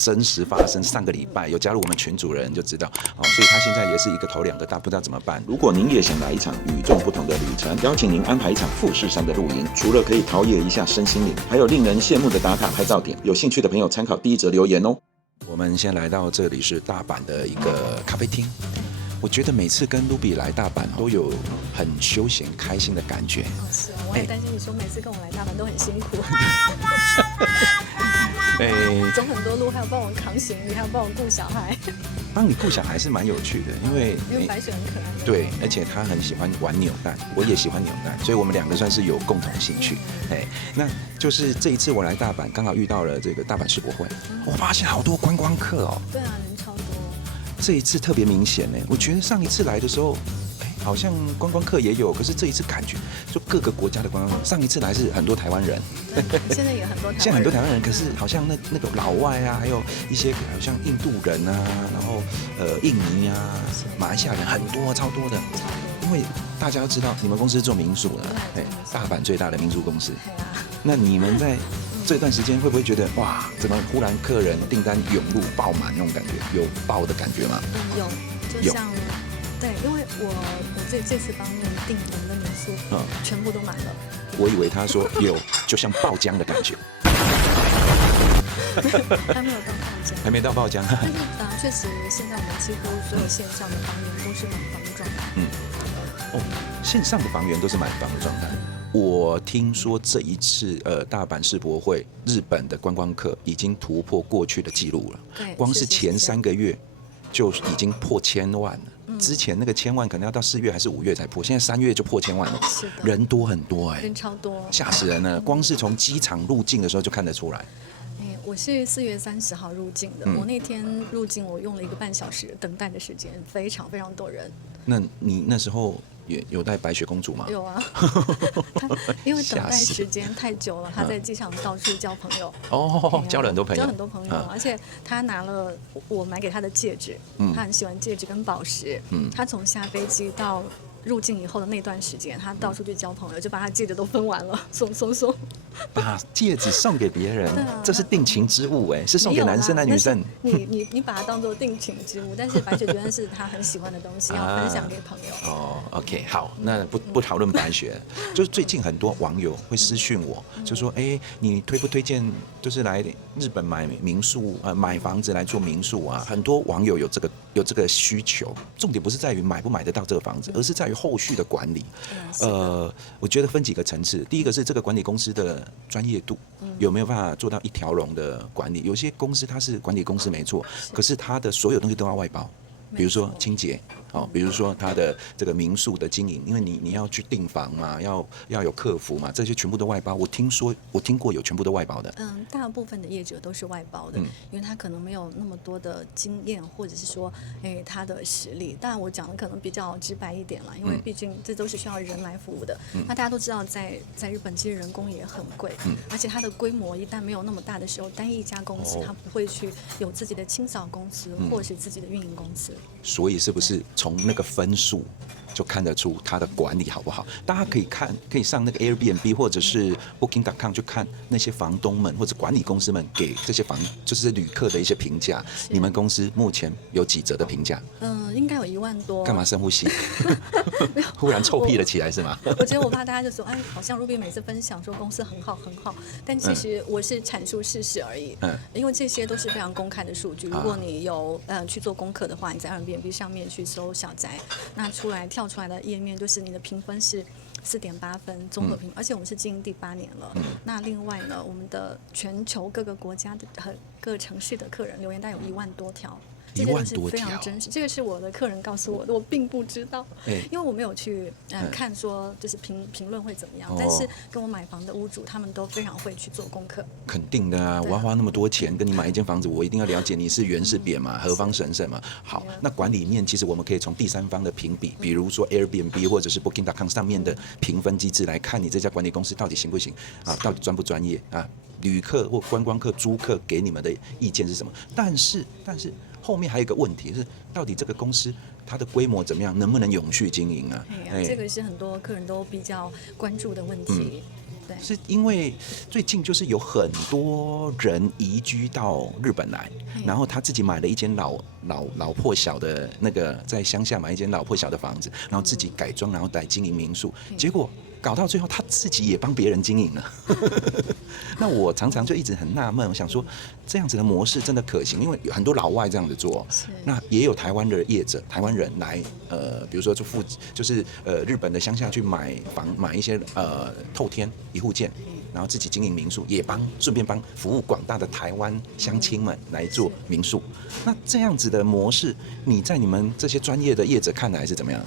真实发生，上个礼拜有加入我们群组的人就知道，所以他现在也是一个头两个大，不知道怎么办。如果您也想来一场与众不同的旅程，邀请您安排一场富士山的露营，除了可以陶冶一下身心灵，还有令人羡慕的打卡拍照点。有兴趣的朋友参考第一则留言哦。我们先来到这里是大阪的一个咖啡厅，我觉得每次跟 Ruby 来大阪都有很休闲开心的感觉。是啊，我也担心你说每次跟我来大阪都很辛苦。走很多路，还有帮我扛行李，还有帮我顾小孩。帮你顾小孩是蛮有趣的，因为白雪很可爱。对，而且他很喜欢玩扭蛋，我也喜欢扭蛋，所以我们两个算是有共同兴趣。那就是这一次我来大阪，刚好遇到了这个大阪世博会，我发现好多观光客哦。对啊，人超多。这一次特别明显呢，我觉得上一次来的时候，好像观光客也有，可是这一次感觉就各个国家的观光客，上一次来是很多台湾人，现在也很多台湾人，现在很多台湾人，可是好像那个老外啊，还有一些好像印度人啊，然后印尼啊、马来西亚人很多，超多的。因为大家都知道你们公司是做民宿的，大阪最大的民宿公司。那你们在这段时间会不会觉得哇，怎么忽然客人订单涌入爆满那种感觉？有爆的感觉吗？有，就像。对，因为我这次帮你们订我们的民宿，全部都满了。我以为他说有，就像爆浆的感觉。还没有到爆浆，还没到爆浆。但是确实，现在我们几乎所有线上的房源都是满房的状态。线上的房源都是满房的状态。我听说这一次大阪世博会，日本的观光客已经突破过去的记录了。对，光是前3个月就已经破1000万了。之前那个1000万可能要到4月还是5月才破，现在3月就破1000万了，人多很多人超多，吓死人了。光是从机场入境的时候就看得出来。我是4月30号入境的，我那天入境我用了1个半小时等待的时间，非常非常多人。那你那时候也有带白雪公主吗？有啊，因为等待时间太久了，他在机场到处交朋友。交了很多朋友，而且他拿了我买给他的戒指，他很喜欢戒指跟宝石。他从下飞机到入境以后的那段时间，他到处去交朋友，就把他戒指都分完了，送。把戒指送给别人，这是定情之物是送给男生还是女生？你把它当做定情之物，但是白雪觉得是他很喜欢的东西，要分享给朋友。OK， 好，那不讨论白雪，就是最近很多网友会私讯我，就说你推不推荐，就是来日本买民宿买房子来做民宿啊？很多网友有这个需求，重点不是在于买不买得到这个房子，而是在于后续的管理。我觉得分几个层次，第一个是这个管理公司的专业度，有没有办法做到一条龙的管理？有些公司它是管理公司没错，可是它的所有东西都要外包，比如说清洁。比如说他的这个民宿的经营，因为你要去订房嘛，要有客服嘛，这些全部都外包。我听过有全部都外包的。大部分的业者都是外包的，因为他可能没有那么多的经验，或者是说，他的实力。当然我讲的可能比较直白一点啦，因为毕竟这都是需要人来服务的。那大家都知道在日本其实人工也很贵，而且它的规模一旦没有那么大的时候，单一家公司它不会去有自己的清扫公司，或者是自己的运营公司。所以是不是从那个分数就看得出它的管理好不好？大家可以上那个 Airbnb 或者是 Booking.com 去看那些房东们或者管理公司们给这些就是旅客的一些评价。你们公司目前有几折的评价？应该有1万多。干嘛深呼吸？忽然臭屁了起来是吗？我觉得我怕大家就说，好像 Ruby 每次分享说公司很好很好，但其实我是阐述事实而已。因为这些都是非常公开的数据。如果你有去做功课的话，你在 Airbnb 上面去搜小宅，那跳出来的页面就是你的评分是4.8分综合评，而且我们是经营第8年了。那另外呢，我们的全球各个国家的各城市的客人留言大概有1万多条。这些都是非常真实，这个是我的客人告诉我的，我并不知道，因为我没有去看说就是评论会怎么样，但是跟我买房的屋主他们都非常会去做功课。肯定的啊，我要花那么多钱跟你买一间房子，我一定要了解你是圆是扁嘛，何方神圣嘛。好，那管理面其实我们可以从第三方的评比，比如说 Airbnb 或者是 Booking.com 上面的评分机制来看你这家管理公司到底行不行啊，到底专不专业啊，旅客或观光客、租客给你们的意见是什么？但是后面还有一个问题是，到底这个公司它的规模怎么样，能不能永续经营啊？这个是很多客人都比较关注的问题。是因为最近就是有很多人移居到日本来，然后他自己买了一间老破小的那个在乡下买一间老破小的房子，然后自己改装，然后来经营民宿，结果搞到最后他自己也帮别人经营了。那我常常就一直很纳闷，我想说这样子的模式真的可行？因为有很多老外这样子做，那也有台湾的业者、台湾人来，比如说就是日本的乡下去买一些透天一户建。然后自己经营民宿，也顺便帮服务广大的台湾乡亲们来做民宿。那这样子的模式，你在你们这些专业的业者看来是怎么样？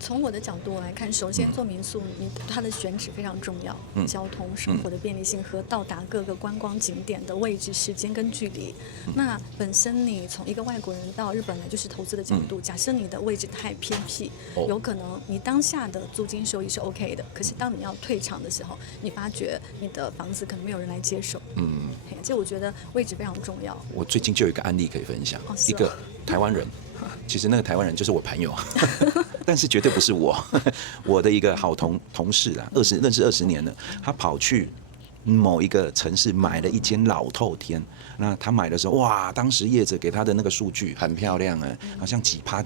从我的角度来看，首先做民宿，它的选址非常重要，交通、生活的便利性和到达各个观光景点的位置、时间跟距离。那本身你从一个外国人到日本来就是投资的角度，假设你的位置太偏僻，有可能你当下的租金收益是 OK 的，可是当你要退场的时候，你发觉你的房子可能没有人来接手。这我觉得位置非常重要。我最近就有一个案例可以分享，一个台湾人。其实那个台湾人就是我朋友，但是绝对不是我的一个好同事啊，认识20年了，他跑去某一个城市买了一间老透天。那他买的时候，哇，当时业者给他的那个数据很漂亮好像几趴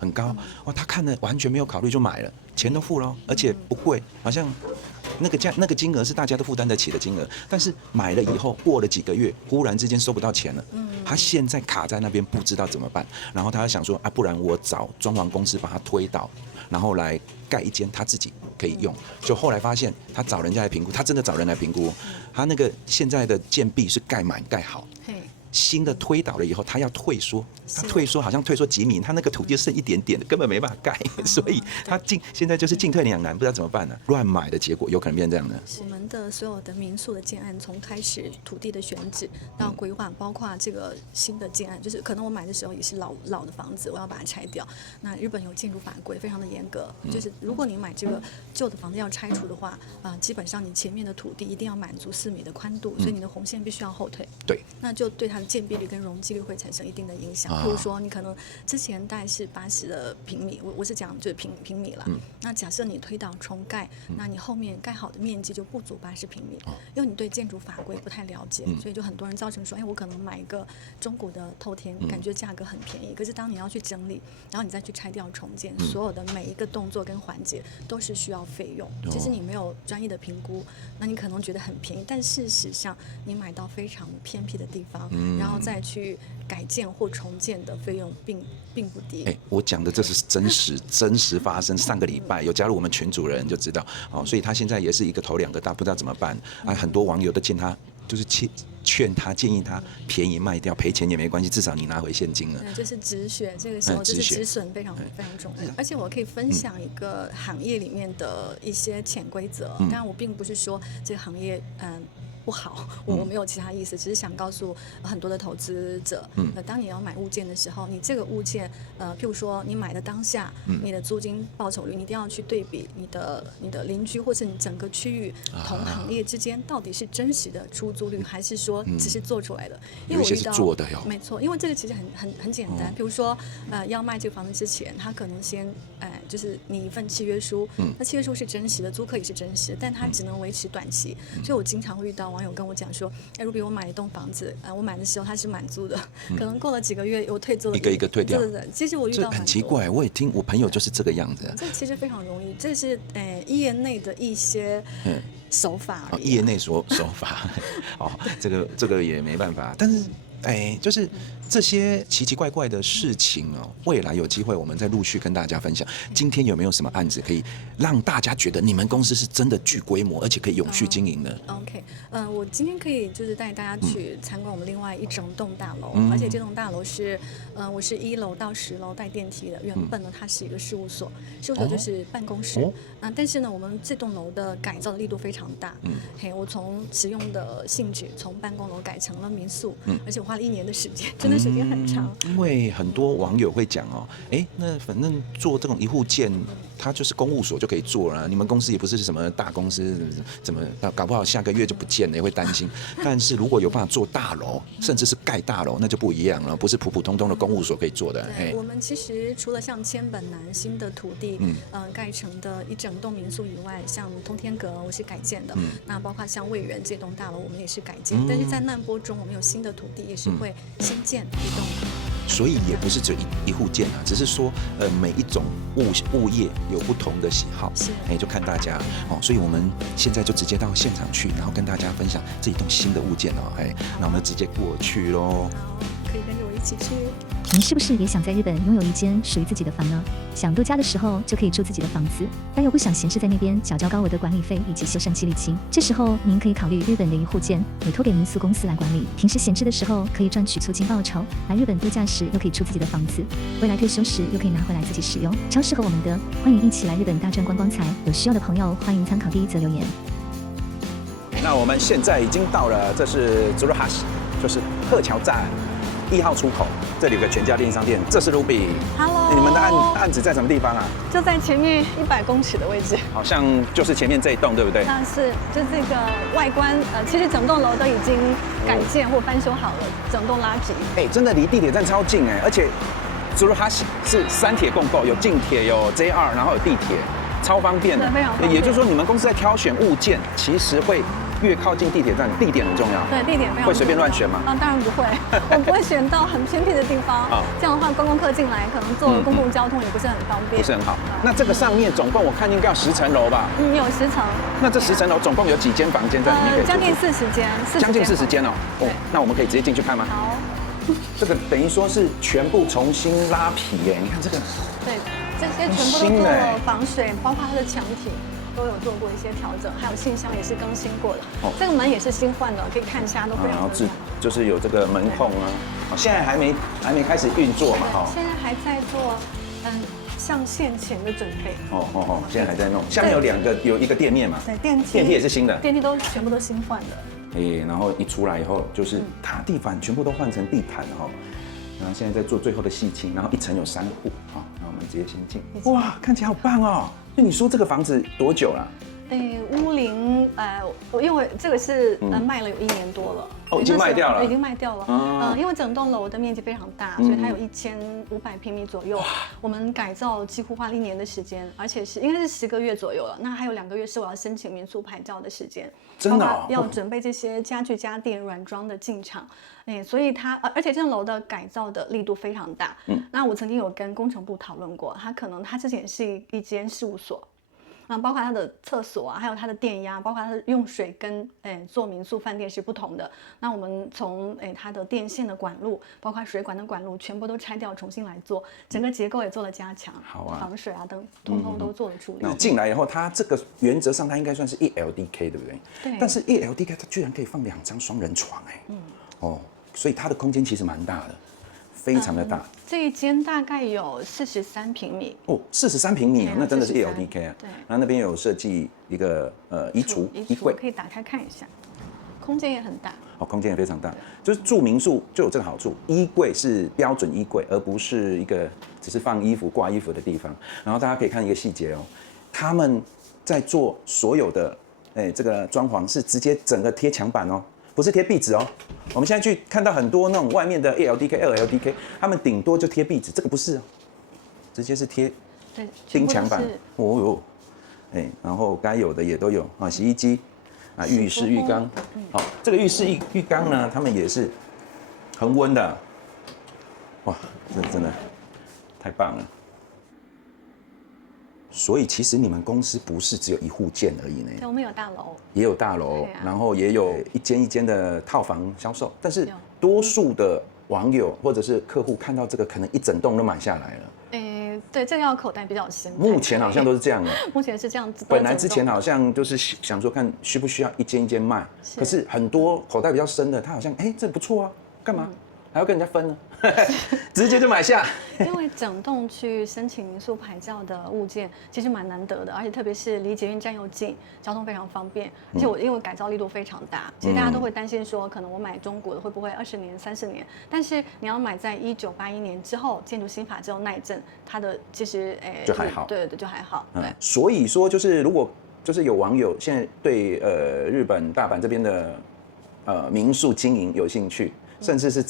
很高，哇，他看了完全没有考虑就买了，钱都付了，而且不贵，好像那个金额是大家都负担得起的金额，但是买了以后过了几个月，忽然之间收不到钱了，他现在卡在那边不知道怎么办，然后他想说不然我找装潢公司把他推倒，然后来盖一间他自己可以用。就后来发现他找人家来评估，他真的找人来评估，他那个现在的建壁是盖满盖好，新的推倒了以后，他要退缩，好像退缩几米，他那个土地剩一点点的，根本没办法盖，所以他现在就是进退两难，不知道怎么办呢？乱买的结果有可能变这样的。我们的所有的民宿的建案，从开始土地的选址到规划，包括这个新的建案，就是可能我买的时候也是老的房子，我要把它拆掉。那日本有建筑法规非常的严格，就是如果你买这个旧的房子要拆除的话，基本上你前面的土地一定要满足4米的宽度，所以你的红线必须要后退。对，那就对它的建蔽率跟容积率会产生一定的影响。比如说你可能之前大概是80的平米，我是讲就是平米了。那假设你推倒重盖，那你后面盖好的面积就不足80平米，因为你对建筑法规不太了解，所以就很多人造成说，我可能买一个中古的透天，感觉价格很便宜，可是当你要去整理，然后你再去拆掉重建，所有的每一个动作跟环节都是需要费用。其实你没有专业的评估，那你可能觉得很便宜，但事实上你买到非常偏僻的地方，然后再去改建或重建的费用并不低。我讲的这是真实发生，上个礼拜有加入我们群组的人就知道，所以他现在也是一个头2个大，不知道怎么办。很多网友都劝他建议他便宜卖掉，赔钱也没关系，至少你拿回现金了。对，就是止血，这个时候就是止损非常重要。而且我可以分享一个行业里面的一些潜规则，当然我并不是说这个行业不好，我没有其他意思，只是想告诉很多的投资者，当你要买物件的时候，你这个物件，譬如说你买的当下，你的租金报酬率，你一定要去对比你的邻居或是你整个区域同行业之间到底是真实的出租率，还是说只是做出来的？因为我遇到做的哟，没错，因为这个其实很简单，譬如说要卖这个房子之前，他可能先就是你一份契约书，那契约书是真实的，租客也是真实的，但它只能维持短期，所以我经常会遇到网友跟我讲说，Ruby，我买一栋房子，我买的时候它是满租的，可能过了几个月我退租了，一个退掉。对，其实我遇到很奇怪，我也听我朋友就是这个样子。这其实非常容易，这是业内的一些手法而已。业内手法，这个也没办法，但是就是这些奇奇怪怪的事情未来有机会我们再陆续跟大家分享。今天有没有什么案子可以让大家觉得你们公司是真的具规模，而且可以永续经营的？OK，我今天可以就是带大家去参观我们另外一整栋大楼，而且这栋大楼是我是1楼到10楼带电梯的。原本呢，它是一个事务所，事务所就是办公室。但是呢，我们这栋楼的改造的力度非常大。我从使用的性质从办公楼改成了民宿，而且花了1年的时间，真的时间很长。因为很多网友会讲哦，那反正做这种一户建，它就是公务所就可以做了，你们公司也不是什么大公司，怎么搞不好下个月就不见了，也会担心。但是如果有办法做大楼，甚至是盖大楼，那就不一样了，不是普普通通的公务所可以做的。我们其实除了像千本南新的土地，盖成的一整栋民宿以外，像通天阁我是改建的，那包括像魏园这栋大楼我们也是改建，但是在难波中我们有新的土地也是会新建一栋。所以也不是只有一户建啊，只是说每一种物业有不同的喜好，就看大家哦。所以我们现在就直接到现场去，然后跟大家分享这一栋新的物件哦。那我们直接过去咯。可以跟着我一起去。您是不是也想在日本拥有一间属于自己的房呢？想度假的时候就可以住自己的房子，但又不想闲置在那边缴交高额的管理费以及修缮期礼金。这时候您可以考虑日本的一户建，委托给民宿公司来管理。平时闲置的时候可以赚取租金报酬，来日本度假时又可以住自己的房子，未来退休时又可以拿回来自己使用，超适合我们的。欢迎一起来日本大赚观光财，有需要的朋友欢迎参考第一则留言。那我们现在已经到了，这是竹哈西，就是鹤桥站1号出口，这里有个全家便利商店，这是 Ruby。Hello。你们的案子在什么地方啊？就在前面100公尺的位置。好像就是前面这一栋，对不对？那是，就这个外观，其实整栋楼都已经改建或翻修好了，整栋拉直。真的离地铁站超近而且竹哈西是3铁共构，有近铁、有 JR， 然后有地铁，超方便的。非常方便。也就是说，你们公司在挑选物件，其实会越靠近地铁站，地点很重要。对，地点非常重要。会随便乱选吗？当然不会，我不会选到很偏僻的地方。这样的话，观光客进来可能坐公共交通也不是很方便，不是很好。那这个上面总共我看应该有10层楼吧？有10层。那这10层楼总共有几间房间在里面可以住？将近40间。将近40间哦。那我们可以直接进去看吗？好。这个等于说是全部重新拉皮耶，你看这个。对，这些全部都做了防水，包括它的墙体都有做过一些调整，还有信箱也是更新过的。这个门也是新换的，可以看一下都非常好。就是有这个门控啊。现在还没开始运作嘛？现在还在做上线前的准备。现在还在弄。下面有一个店面嘛？对，电梯也是新的。电梯都全部都新换的。然后一出来以后，就是它地板全部都换成地毯然后现在在做最后的细清，然后1层有3户那我们直接先进。哇，看起来好棒哦！那你说这个房子多久了？屋龄因为这个是卖了有1年多了。已经卖掉了。已经卖掉了。因为整栋楼的面积非常大，所以它有1500平米左右。我们改造几乎花了1年的时间，而且应该是10个月左右了。那还有2个月是我要申请民宿牌照的时间。真的要准备这些家具家电软装的进场。所以而且这栋楼的改造的力度非常大。那我曾经有跟工程部讨论过，它之前是一间事务所。包括它的厕所还有它的电压，包括它的用水跟做民宿饭店是不同的。那我们从它的电线的管路，包括水管的管路，全部都拆掉，重新来做，整个结构也做了加强，防水等，通通都做了处理。那进来以后，它这个原则上它应该算是1LDK， 对不对？对。但是1LDK 它居然可以放2张双人床所以它的空间其实蛮大的。非常的大，这一间大概有43平米，43平米那真的是 1LDK 啊。对，然后那边有设计一个衣橱、衣柜，可以打开看一下，空间也很大。空间也非常大，就是住民宿就有这个好处，衣柜是标准衣柜，而不是一个只是放衣服、挂衣服的地方。然后大家可以看一个细节他们在做所有的这个装潢是直接整个贴墙板不是贴壁纸我们现在去看到很多那种外面的 1LDK、2LDK， 他们顶多就贴壁纸，这个不是直接是贴钉墙板。然后该有的也都有洗衣机浴室浴缸。这个浴室浴缸呢，他们也是恒温的。哇，这真的太棒了。所以其实你们公司不是只有一户建而已呢？对，我们有大楼，也有大楼，然后也有一间一间的套房销售。但是多数的网友或者是客户看到这个，可能一整栋都买下来了。对，这个要口袋比较深。目前好像都是这样的。目前是这样子。本来之前好像就是想说看需不需要一间一间卖，可是很多口袋比较深的，他好像这不错啊，干嘛？还要跟人家分呢，直接就买下。因为整栋去申请民宿牌照的物件其实蛮难得的，而且特别是离捷运站又近，交通非常方便。而且因为改造力度非常大，其实大家都会担心说，可能我买中国的会不会20年、30年？但是你要买在1981年之后建筑新法之后那一阵，它的其实就还好，对，就还好。对，所以说就是如果就是有网友现在对日本大阪这边的民宿经营有兴趣。甚至是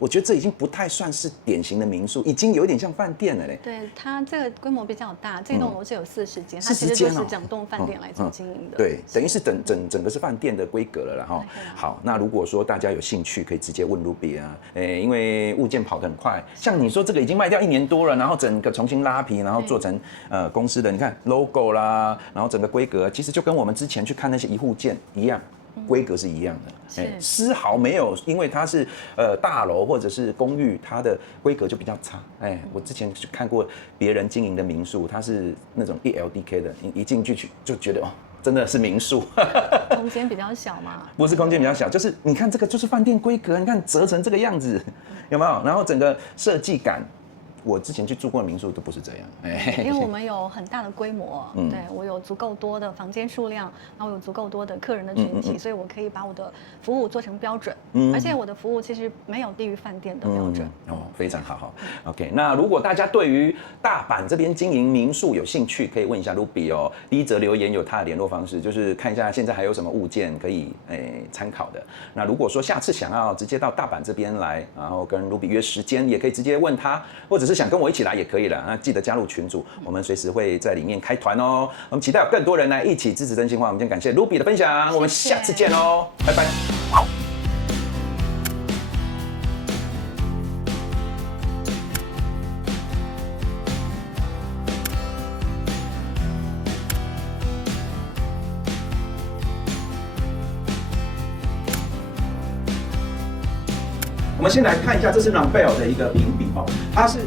我觉得这已经不太算是典型的民宿，已经有点像饭店了嘞。对，它这个规模比较大，这栋楼是有40间，它其实40间就是整栋饭店来做经营的。对，等于是整个是饭店的规格了啦哈。好，那如果说大家有兴趣，可以直接问 Ruby 啊，因为物件跑得很快，像你说这个已经卖掉1年多了，然后整个重新拉皮，然后做成公司的，你看 logo 啦，然后整个规格，其实就跟我们之前去看那些一户建一样。规格是一样的，丝毫没有，因为它是大楼或者是公寓，它的规格就比较差。我之前看过别人经营的民宿，它是那种1LDK 的，一进去就觉得真的是民宿，空间比较小嘛？不是空间比较小，就是你看这个就是饭店规格，你看折成这个样子，有没有？然后整个设计感。我之前去住过的民宿都不是这样，因为我们有很大的规模，对我有足够多的房间数量，然后有足够多的客人的群体，所以我可以把我的服务做成标准，而且我的服务其实没有低于饭店的标准。非常好。OK， 那如果大家对于大阪这边经营民宿有兴趣，可以问一下 Ruby 哦。第一则留言有他的联络方式，就是看一下现在还有什么物件可以参考的。那如果说下次想要直接到大阪这边来，然后跟 Ruby 约时间，也可以直接问他，或者是想跟我一起来也可以了，那记得加入群组，我们随时会在里面开团哦。我们期待有更多人来一起支持真心话。我们今天感谢 Ruby 的分享，我们下次见哦，拜拜。我们先来看一下，这是 Rafael 的一个评比哦，它是。